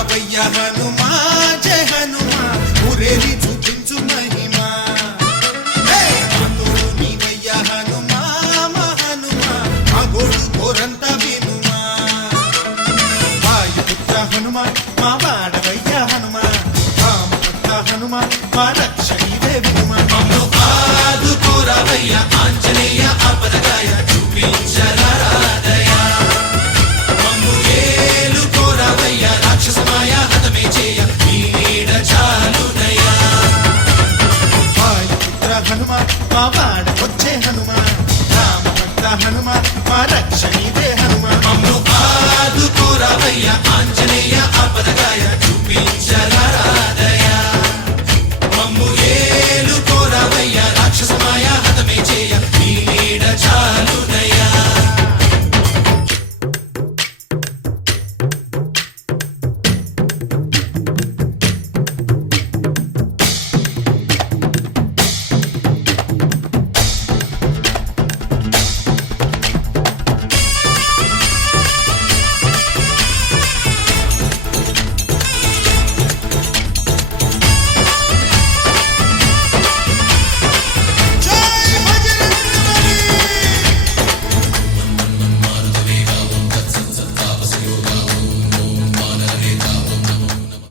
రావయ్య హనుమా జయ హనుమా ఊరేగి చూపించు మహిమా తోడు నీవయ్య హనుమా మా హనుమా మా గోడు కోరంత వినుమా వాయుపుత్ర హనుమా మా వాడవయ్య హనుమా రామపుత్ర హనుమా మా రక్షణీదే వినుమా మమ్ము ఆదుకోరావయ్య ఆంజనేయ ఆపదగాయ చూపించరాదయ మమ్ము ఏలుకోరావయ్య రాక్షసమాయ హతమే చేయ నీ నీడ చాలునయ్యా వాయుపుత్ర హనుమా మా వాడవొచ్చే హనుమా రామభక్త హనుమా మా రక్షణీదే హనుమా మమ్ము ఆదుకోరావయ్య ఆంజనేయ ఆపదగాయ చూపించరాదయ